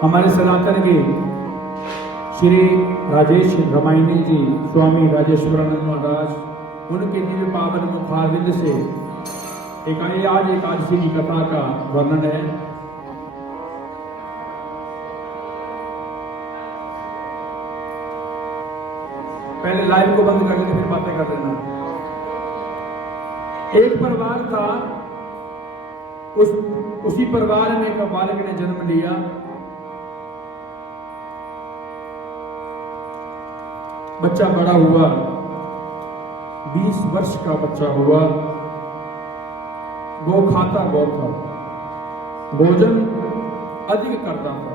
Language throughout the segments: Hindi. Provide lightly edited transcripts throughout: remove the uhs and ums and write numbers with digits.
हमारे सनातन के श्री राजेश रमायणी जी, स्वामी राजेश्वरानंद महाराज, उनके दिव्य पावन मुखारविंद से आज एकादशी की कथा का वर्णन है। पहले लाइव को बंद कर देते, फिर बातें कर देना। एक परिवार था, उसी परिवार में एक बालक ने जन्म लिया। बच्चा बड़ा हुआ, 20 वर्ष का बच्चा हुआ। वो खाता बहुत था, भोजन अधिक करता था।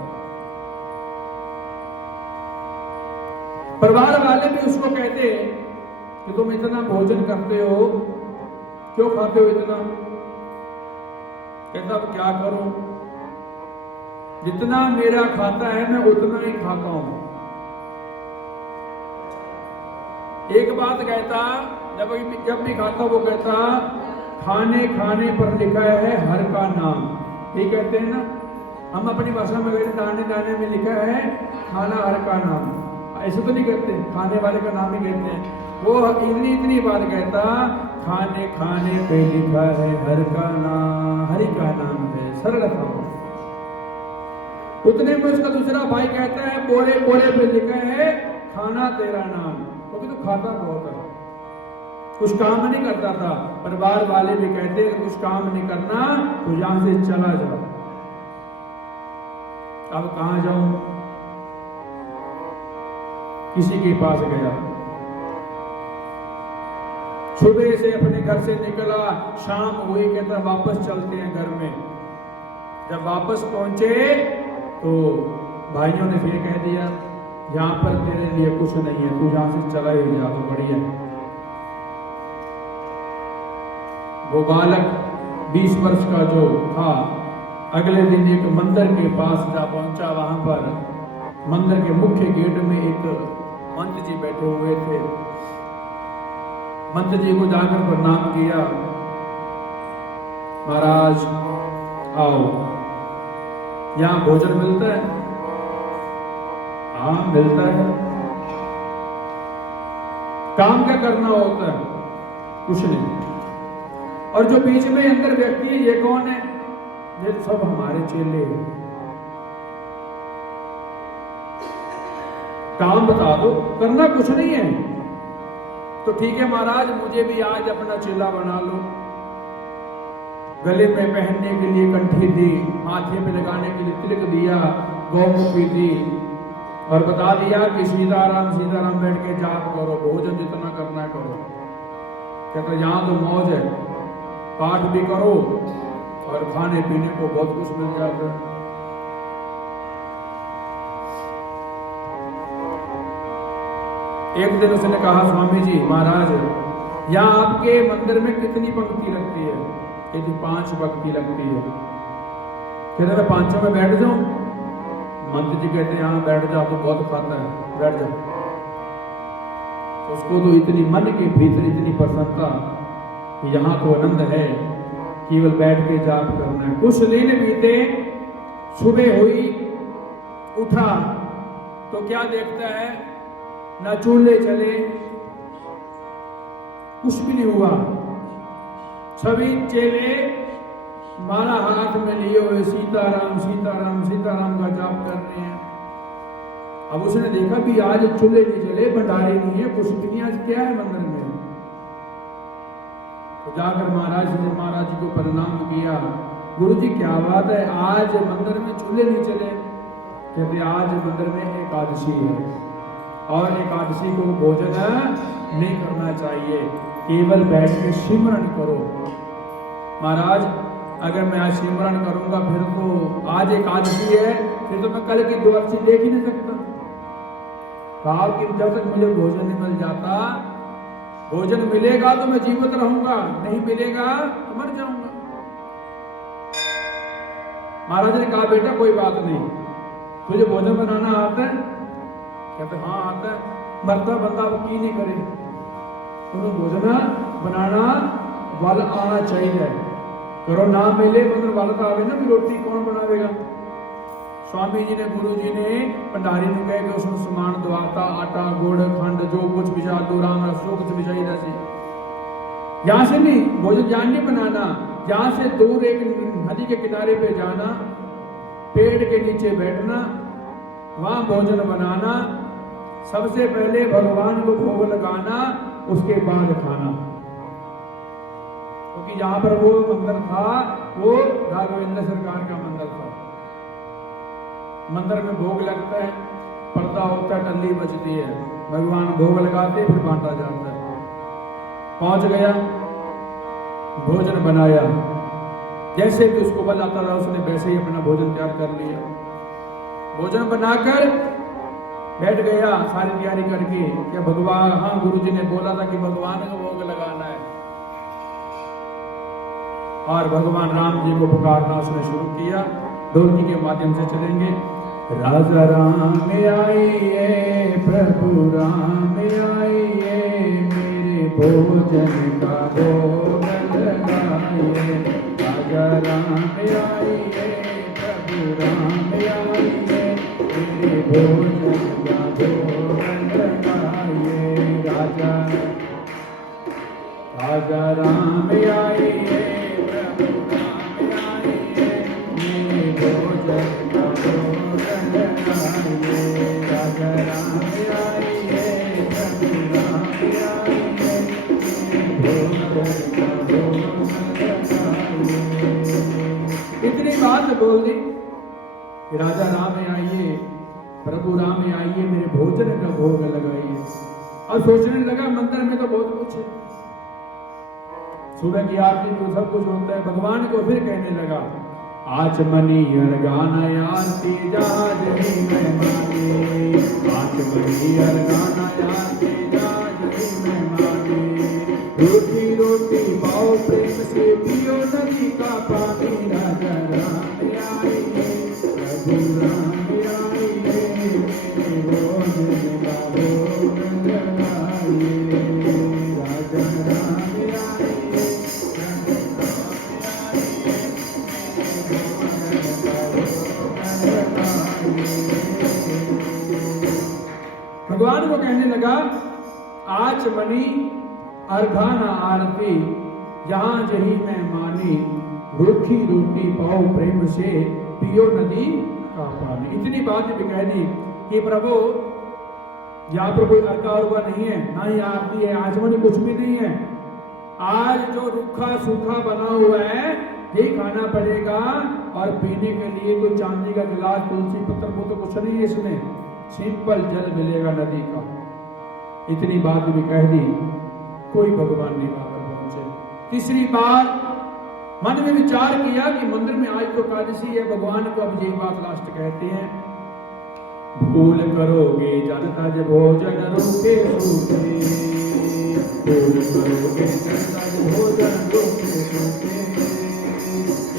परिवार वाले भी उसको कहते कि तुम इतना भोजन करते हो, क्यों खाते हो इतना? कहता अब क्या करूं, जितना मेरा खाता है मैं उतना ही खाता हूं। एक बात कहता, जब भी खाता वो कहता, खाने खाने पर लिखा है हर का नाम। ये कहते हैं ना, हम अपनी भाषा में कहते दाने दाने में लिखा है खाना हर का नाम। ऐसे तो नहीं कहते, खाने वाले का नाम ही कहते हैं। वो इतनी बात कहता, खाने खाने पे लिखा है हर का नाम, हरि का नाम है, सरल था। उतने में उसका दूसरा भाई कहता है, बोरे बोरे पे लिखा है खाना तेरा नाम। क्योंकि तो खाता बहुत है, कुछ काम नहीं करता था। परिवार वाले भी कहते हैं कुछ काम नहीं करना तो यहां से चला जाओ। अब कहां जाऊं? किसी के पास गया, सुबह से अपने घर से निकला, शाम हुई, कहता वापस चलते हैं घर में। जब वापस पहुंचे तो भाइयों ने फिर कह दिया, यहां पर तेरे लिए कुछ नहीं है, तू यहां से चला ही जा तो बढ़िया। वो बालक 20 वर्ष का जो था, अगले दिन एक मंदिर के पास जा पहुंचा। वहां पर मंदिर के मुख्य गेट में एक मंत्र जी बैठे हुए थे। मंत्र जी को जाकर प्रणाम किया, महाराज आओ, यहां भोजन मिलता है? हाँ मिलता है। काम क्या करना होता है? कुछ नहीं। और जो बीच में अंदर व्यक्ति है, ये कौन है? ये सब हमारे चेले हैं। काम बता दो, करना कुछ नहीं है। तो ठीक है महाराज, मुझे भी आज अपना चेला बना लो। गले में पहनने के लिए कंठी दी, माथे में लगाने के लिए तिलक दिया, गौमुखी दी, और बता दिया कि सीताराम सीताराम बैठ के जाप करो, भोजन जितना करना है करो। कहते यहां तो मौज है, पाठ भी करो और खाने पीने को बहुत कुछ मिल जाता है। एक दिन उसने कहा, स्वामी जी महाराज, यहाँ आपके मंदिर में कितनी पंक्ति लगती है? कहती 5 पंक्ति लगती है। कहते मैं 5 में बैठ जाऊं? मंत्री जी कहते यहाँ बैठ जा, तो बहुत खाता है, बैठ जा। उसको तो इतनी मन के भीतर इतनी प्रसन्नता, यहाँ तो आनंद है, केवल बैठ के जाप करना है। कुछ दिन बीते, सुबह हुई, उठा तो क्या देखता है? ना चूल्हे चले, कुछ भी नहीं हुआ। सभी चेले माला हाथ में लिए हुए सीताराम सीताराम सीताराम का जाप कर रहे हैं। अब उसने देखा भी आज चूल्हे नहीं चले, भंडारे नहीं है, कुछ नहीं, आज क्या है मंदिर में? तो जाकर महाराज जी को प्रणाम किया, गुरु जी क्या बात है, आज मंदिर में चूल्हे नहीं चले? कहते आज मंदिर में एकादशी है और एकादशी को भोजन नहीं करना चाहिए, केवल बैठ के सिमरन करो। महाराज अगर मैं आज सिमरन करूंगा फिर तो आज एकादशी है, फिर तो मैं कल की द्वादशी देख ही नहीं सकता। कहा कि जब तक मुझे भोजन नहीं मिल जाता, भोजन मिलेगा तो मैं जीवित रहूंगा, नहीं मिलेगा तो मर जाऊंगा। महाराज ने कहा बेटा कोई बात नहीं, तुझे भोजन बनाना आता है? कहते हाँ आता है। मरता बंदा अब की नहीं करे, तुम्हें भोजन बनाना वाल आना चाहिए। करो ना मिले तो वाल आवे ना, भी रोटी कौन बनावेगा? स्वामी जी ने गुरु जी ने भंडारी ने कह के उसमें समान दवाता आटा गुड़ खंड जो कुछ बिछा दो राम रस जो कुछ बिछाई जैसे यहाँ से नहीं भोजन जान नहीं बनाना, यहाँ से दूर एक नदी के किनारे पे जाना, पेड़ के नीचे बैठना, वहां भोजन बनाना, सबसे पहले भगवान को भोग लगाना, उसके बाद खाना। क्योंकि जहां पर वो मंदिर था वो राघवेंद्र सरकार का मंदिर था। मंदिर में भोग लगता है, पर्दा होता है, टल्ली बजती है, भगवान भोग लगाते फिर बांटा जाता है। पहुंच गया, भोजन बनाया, जैसे भी उसको बल आता था उसने वैसे ही अपना भोजन तैयार कर लिया। भोजन बनाकर बैठ गया सारी तैयारी करके कि भगवान, हाँ गुरु जी ने बोला था कि भगवान को भोग लगाना है। और भगवान राम जी को पुकारना उसने शुरू किया। ढोलकी के माध्यम से चलेंगे। राजा राम आइए, प्रभु राम आइए, मेरे भोजन का भोग लगाइए। राजा राम आइए, प्रभु राम आइए, मेरे भोजन का भोग लगाइए। राजा राजा राम आइए, प्रभु राम आइए, मेरे भोजन का भोग लगाइए। राजा राम आइए, प्रभु राम आइए, मेरे भोजन का भोग लगाइए। इतनी बात बोल दी कि राजा राम आइए, प्रभु राम आइए, मेरे भोजन का भोग लगाइए। और सोचने लगा मंदिर में तो बहुत कुछ है, सुबह की आरती तो सब कुछ होता है। भगवान को फिर कहने लगा, आज मनी गाना आरती जहाज ही मैं मानी, आज मनी गाना आरती जहाज ही मैं मानी। रोटी रोटी पाओ प्रेम से पियो नदी का पानी। राजा राम आइए, प्रभु राम आइए, मेरे भोजन का भोग लगाइए। राजा राम आइए, भगवान को कहने लगा, आज मनी अर्घाना आरती जहां जही मैं मानी। रूखी रोटी पाओ प्रेम से पियो नदी का पानी। इतनी बात भी कह दी कि प्रभु यहाँ पर कोई अर्घा उर्घा नहीं है, ना ही आरती है, आचमनी कुछ भी नहीं है। आज जो रूखा सूखा बना हुआ है ये खाना पड़ेगा। और पीने के लिए कोई चांदी का गिलास, तुलसी पत्र को तो कुछ नहीं है इसमें, सिंपल जल मिलेगा नदी का। इतनी बात भी कह दी, कोई भगवान नहीं वहां पर पहुंचे। तीसरी बार मन में विचार किया कि मंदिर में आज तो एकादशी है, भगवान को अब ये बात लास्ट कहते हैं, भूल करोगे जन तज भोजन रूखे सूखे। भूल करोगे जन तज भोजन रूखे सूखे।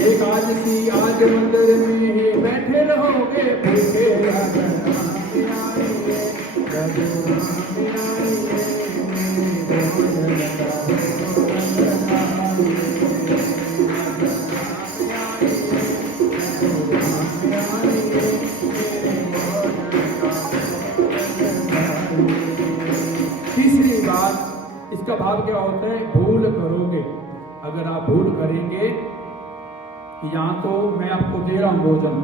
एकादशी आज मंदिर में बैठे रहोगे भूखे। राजा राम आइए, प्रभु राम आइए, मेरे भोजन का भोग लगाइए। तीसरी बात, इसका भाव क्या होता है, भूल करोगे। अगर आप भूल करेंगे, यहाँ तो मैं आपको दे रहा हूं भोजन,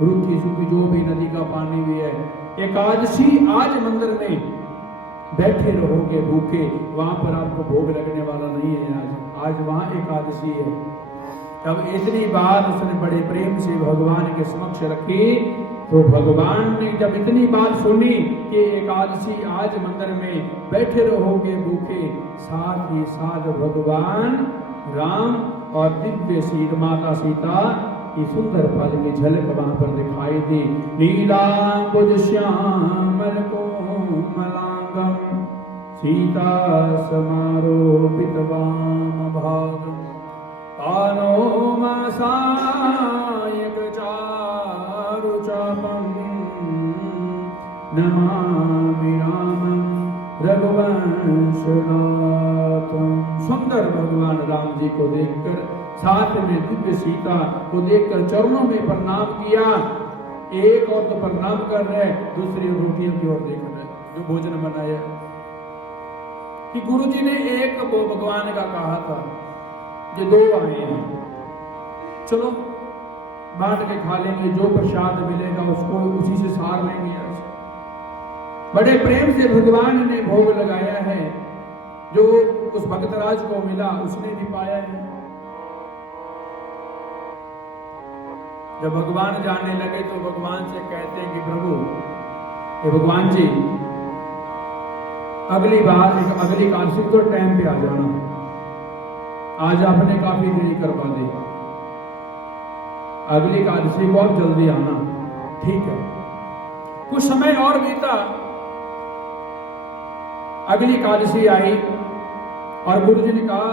रूखी सूखी जो भी नदी का पानी भी है। एकादशी आज मंदिर में बैठे रहोगे भूखे, वहां पर आपको भोग लगने वाला नहीं है। आज वहां एकादशी है। तब इतनी बात उसने बड़े प्रेम से भगवान के समक्ष रखी। तो भगवान ने जब इतनी बात सुनी कि एकादशी आज मंदिर में बैठे रहोगे भूखे, साथ ही साथ भगवान राम और दिव्य सीता माता सीता की सुंदर पद की झलक वहां पर दिखाई दी। नीलांबुज श्यामल कोमलांगम, सीता समारोपित वाम भागम। कानो मासायक चारु चापम, नमामि रामं रघुवंश नाथम। सुंदर भगवान राम जी को देखकर, साथ में दिव्य सीता को देखकर चरणों में प्रणाम किया। एक और तो प्रणाम कर रहे, दूसरी रोटियों की ओर देख रहे जो भोजन बनाया। कि गुरुजी ने एक भगवान का कहा था कि 2 आए हैं, चलो बांट के खा लेंगे, जो प्रसाद मिलेगा उसको उसी से सार लेंगे। बड़े प्रेम से भगवान ने भोग लगाया है, जो उस भक्तराज को मिला उसने भी पाया है। जब भगवान जाने लगे तो भगवान से कहते हैं कि प्रभु, ये भगवान जी, अगली बार अगली एकादशी तो टाइम पे आ जाना, आज आपने काफी देरी करवा दी, अगली एकादशी को आप जल्दी आना। ठीक है। कुछ समय और बीता, अगली एकादशी आई और गुरु जी ने कहा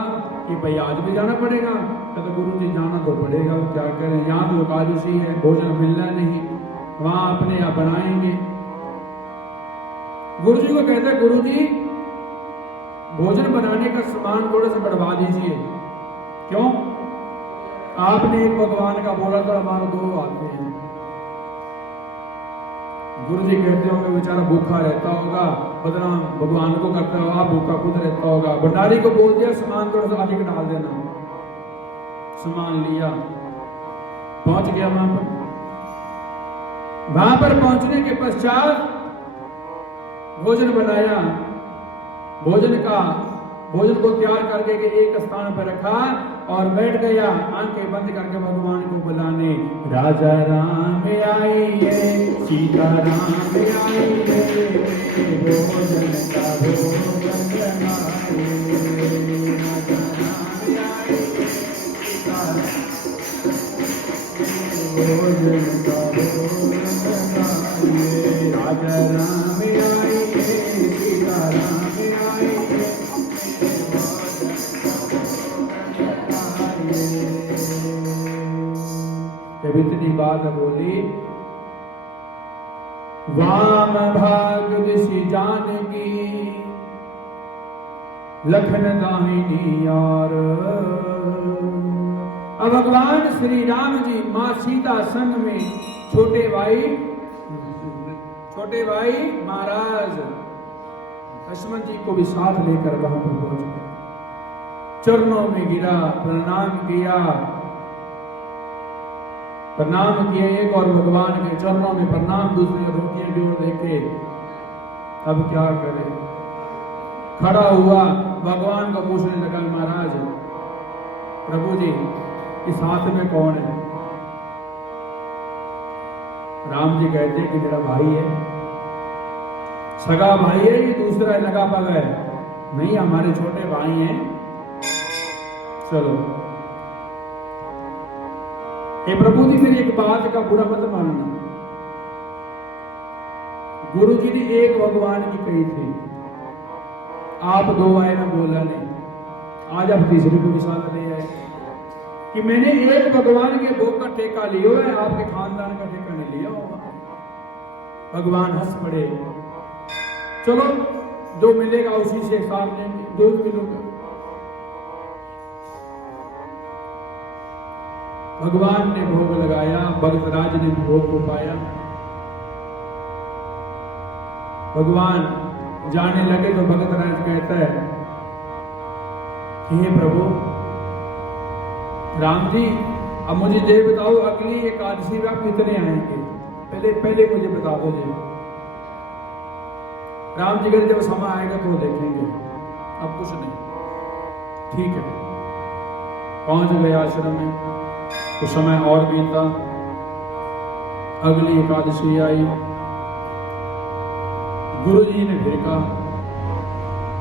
कि भाई आज भी जाना पड़ेगा। कहते गुरु जी जाना तो पड़ेगा, वो क्या करें, यहाँ तो एकादशी है, भोजन मिलना नहीं, वहां अपने आप बनाएंगे। गुरु जी को कहते हैं गुरु जी भोजन बनाने का सामान थोड़ा सा बढ़वा दीजिए। क्यों? आपने एक भगवान का बोला था, हमारा 2 आते हैं। गुरु जी कहते होंगे बेचारा भूखा रहता होगा, बदनाम भगवान को करता होगा, भूखा खुद रहता होगा। भंडारी को बोल दिया सामान थोड़ा सा अधिक डाल देना। सामान लिया, पहुंच गया वहां पर। वहां पर पहुंचने के पश्चात भोजन बनाया। भोजन को तैयार करके के एक स्थान पर रखा और बैठ गया, आंखें बंद करके भगवान को बुलाने। राजा राम आइए, सीता राम आइए, भोजन का भोजन बनाइए। राजा राम आइए, सीता भोजन का भोजन बनाइए। राजा राम आइए, सीता राम आइए, जब इतनी बात बोली, वाम भाग दिशि जानकी, लखन दाहिनी और। अब भगवान श्री राम जी मां सीता संग में छोटे भाई महाराज लक्ष्मण जी को भी साथ लेकर वहां पर पहुंच गए। चरणों में गिरा, प्रणाम किया एक और भगवान के चरणों में प्रणाम, दूसरी रोटियां की ओर देखे। अब क्या करे? खड़ा हुआ, भगवान को पूछने लगा, महाराज प्रभु जी इस हाथ में कौन है? राम जी कहते हैं कि मेरा भाई है, सगा भाई है, ये दूसरा है लगा पगा है? नहीं, हमारे छोटे भाई हैं। चलो हे प्रभु जी, मेरी एक बात का बुरा मत मानना। गुरु जी ने एक भगवान की कही थी, आप 2 आए ना बोला नहीं। आज आप तीसरी को भी साथ ले आए कि मैंने एक भगवान के भोग का ठेका लिया है, आपके खानदान का ठेका नहीं लिया होगा। भगवान हंस पड़े। चलो जो मिलेगा उसी से साथ लेंगे, जो भी मिलेगा। भगवान ने भोग लगाया, भक्तराज ने भोग को पाया। भगवान जाने लगे तो भक्तराज कहता है कि हे प्रभु राम जी, अब मुझे ये बताओ अगली एकादशी में आप कितने आएंगे? पहले मुझे बता दो जी। राम जी कहते जब समय आएगा तो देखेंगे, अब कुछ नहीं। ठीक है। पहुंच गए आश्रम में। कुछ समय और बीता, अगली एकादशी आई। गुरु जी ने फिर कहा,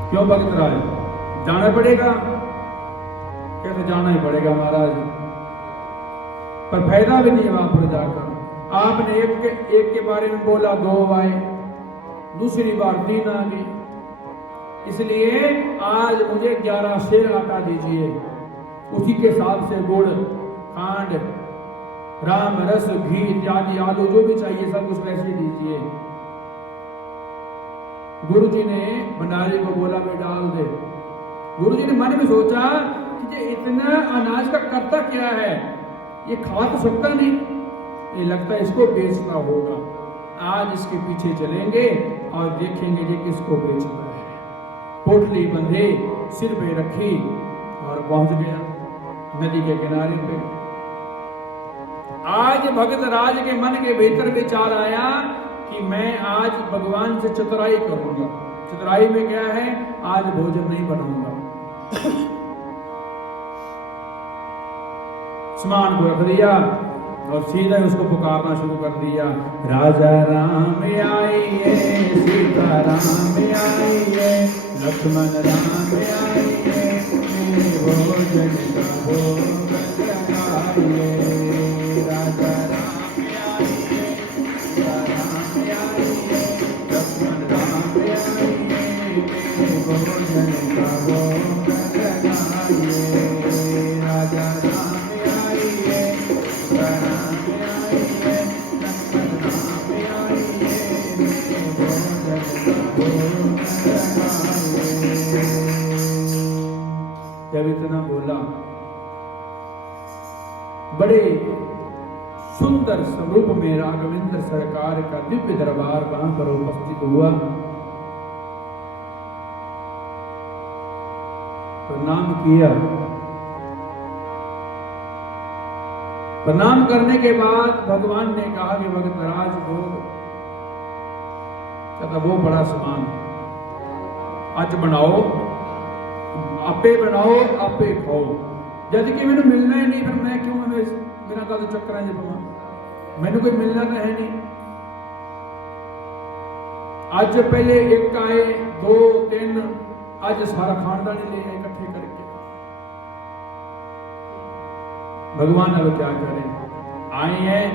क्यों भक्तराज जाना पड़ेगा? कहते जाना ही पड़ेगा महाराज, पर फायदा भी नहीं वहां पर जाकर। आपने एक के बारे में बोला, 2 आए, दूसरी बार 3 आ गए। इसलिए आज मुझे 11 सेर आटा दीजिए, उसी के हिसाब से गुड़, खांड, राम रस, घी इत्यादि, आलू जो भी चाहिए सब कुछ वैसे दीजिए। गुरु जी ने भंडारी को बोला मैं डाल दे। गुरु जी ने मन में सोचा कि ये इतना अनाज का करता क्या है, ये खा तो सकता नहीं, ये लगता है इसको बेचना होगा। आज इसके पीछे चलेंगे और देखेंगे कि किसको बेचता है। पोटली बंधे, सिर पे रखी और पहुंच गया नदी के किनारे पे। आज भगत राज के मन के भीतर विचार आया कि मैं आज भगवान से चतुराई करूंगा। चतुराई में क्या है, आज भोजन नहीं बनाऊंगा। स्नान को रख दिया और सीधा उसको पुकारना शुरू कर दिया, राजा राम आइए, सीता राम आइए, लक्ष्मण राम आइए, मेरे भोजन का भोग लगाइए। राजा राम आइए, सीता राम आइए, लक्ष्मण राम आइए, मेरे भोजन का भोग लगाइए। राजा राम आइए, सीता राम आइए, लक्ष्मण राम आइए, मेरे भोजन का भोग लगाइए। जब इतना बोला, बड़े सुंदर स्वरूप में राघवेंद्र सरकार का दिव्य दरबार वहां पर उपस्थित हुआ। प्रणाम किया। प्रणाम करने के बाद भगवान ने कहा कि भगतराज को कहता वो बड़ा सामान आज बनाओ, आपे बनाओ, आपे खाओ। जद कि मैंने मिलना ही नहीं, फिर मैं क्यों मेरा गल चक्कर है जब मैंने कोई मिलना तो है नहीं। आज पहले एक आए, दो, तीन, आज सारा खानदान ही ले आए इकट्ठे करके। भगवान अब क्या करें, आए हैं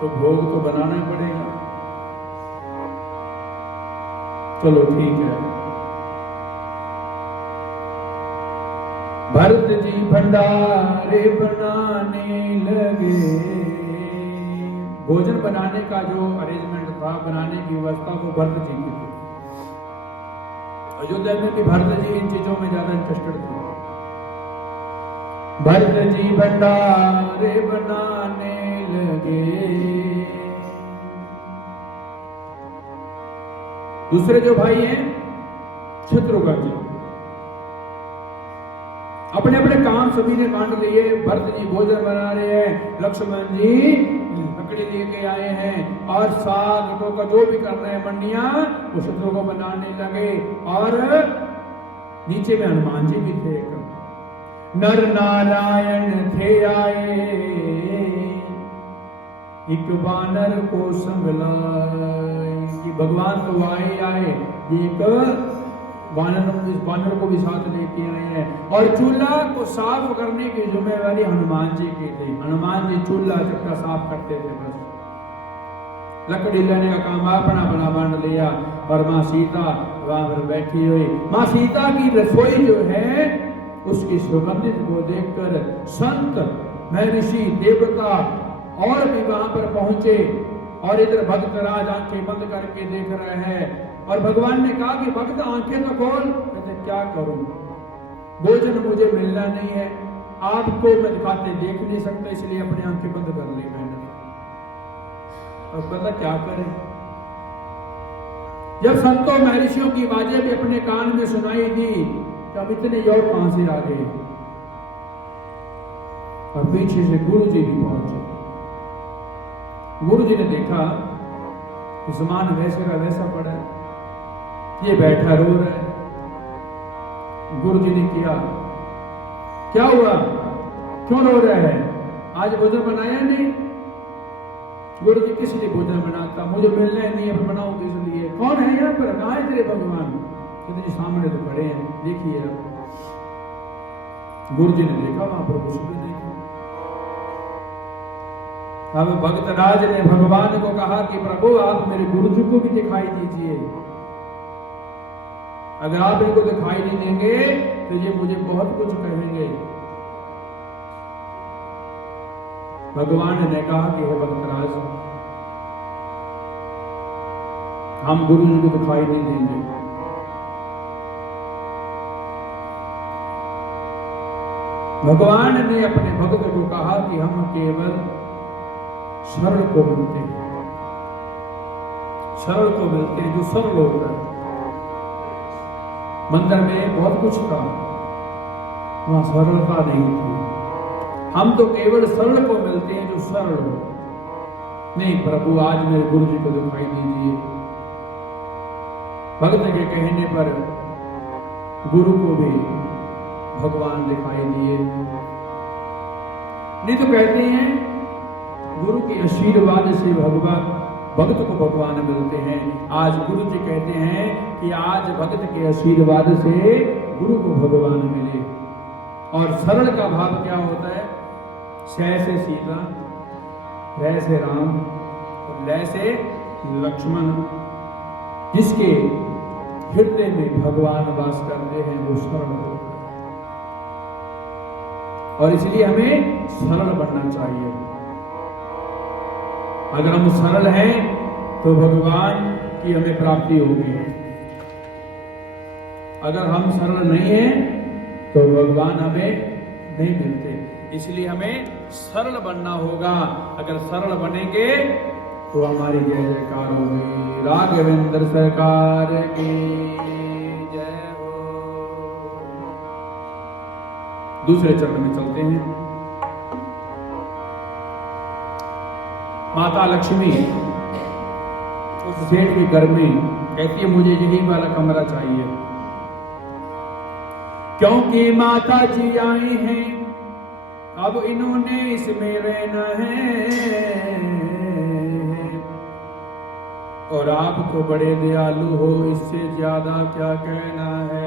तो भोग तो बनाना ही पड़ेगा। चलो ठीक है। भरत जी भंडारे बनाने लगे। भोजन बनाने का जो अरेंजमेंट था, बनाने की व्यवस्था, वो भरत जी की थी। अयोध्या में भी भरत जी इन चीजों में ज्यादा इंटरेस्टेड थे। भरत जी भंडारे बनाने लगे। दूसरे जो भाई हैं शत्रुघ्न जी, अपने अपने काम सभी ने बांट लिए। भरत जी भोजन बना रहे हैं, लक्ष्मण जी लकड़ी लेके आए हैं, और साग का जो भी कर रहे हैं मंडिया, वो शत्रु को बनाने लगे। और नीचे में हनुमान जी भी थे। नर नारायण थे आए, एक बानर को संग लाए। कि भगवान तो आए, एक बानर को भी साथ लेके आए हैं। और चूल्हा को साफ करने की जिम्मेवारी हनुमान जी की थी। हनुमान जी चूल्हा चक्का साफ करते थे। बस लकड़ी लेने का काम अपना अपना बांट लिया। और माँ सीता वहां पर बैठी हुई। माँ सीता की रसोई जो है, उसकी सुगंधित को देखकर संत, महर्षि, देवता और भी वहां पर पहुंचे। और इधर भक्तराज आंखें बंद करके देख रहे हैं। और भगवान ने कहा कि भक्त आंखें तो खोल। कहते क्या करूं, भोजन मुझे मिलना नहीं है, आपको मैं दिखाते देख नहीं सकता, इसलिए अपनी आंखें बंद कर ली मैंने। और पता क्या करें, जब संतों महर्षियों की आवाजें भी अपने कान में सुनाई दी, तब इतने और कहां से आ गए। और पीछे से गुरु जी भी पहुंचे। गुरु जी ने देखा कि सामान वैसे का वैसा पड़ा है, ये बैठा रो रहा है। गुरु जी ने किया, क्या हुआ, क्यों रो रहा है, आज भोजन बनाया नहीं। गुरु जी किस लिए भोजन बनाता, मुझे मिलना ही नहीं है, बनाऊं किस लिए। कौन है यहाँ पर, कहाँ है तेरे भगवान। कहते जी सामने तो खड़े हैं, देखिए आप। गुरु जी ने देखा, वहां पर कुछ भी नहीं था। अब भक्तराज ने भगवान को कहा कि प्रभु आप मेरे गुरु जी को भी दिखाई दीजिए। अगर आप इनको दिखाई नहीं देंगे तो ये मुझे बहुत कुछ कहेंगे। भगवान ने कहा कि हे भक्तराज, हम गुरु जी को दिखाई नहीं देंगे। भगवान ने अपने भक्त को कहा कि हम केवल सरल को मिलते हैं, सरल को मिलते हैं जो सरल होता है। मंदिर में बहुत कुछ था, वहां सरलता नहीं थी। हम तो केवल सरल को मिलते हैं जो सरल हो। नहीं प्रभु, आज मेरे गुरु जी को दिखाई दीजिए। भक्त के कहने पर गुरु को भी भगवान दिखाई दिए। नहीं तो कहते हैं गुरु के आशीर्वाद से भगवान भक्त को भगवान मिलते हैं। आज गुरु जी कहते हैं कि आज भक्त के आशीर्वाद से गुरु को भगवान मिले। और सरल का भाव क्या होता है? सै से सीता, रह से राम, लय से लक्ष्मण। जिसके हृदय में भगवान वास करते हैं वो सरल होता है। और इसलिए हमें सरल बनना चाहिए। अगर हम सरल हैं तो भगवान की हमें प्राप्ति होगी। अगर हम सरल नहीं हैं तो भगवान हमें नहीं मिलते। इसलिए हमें सरल बनना होगा। अगर सरल बनेंगे तो हमारी जय जयकार होगी। राघवेंद्र सरकार की जय हो। दूसरे चरण में चलते हैं। माता लक्ष्मी उस सेठ के घर में कहती है मुझे यही वाला कमरा चाहिए, क्योंकि माता जी आई हैं, अब इन्होंने इसमें रहना है। और आप तो बड़े दयालु हो, इससे ज्यादा क्या कहना है।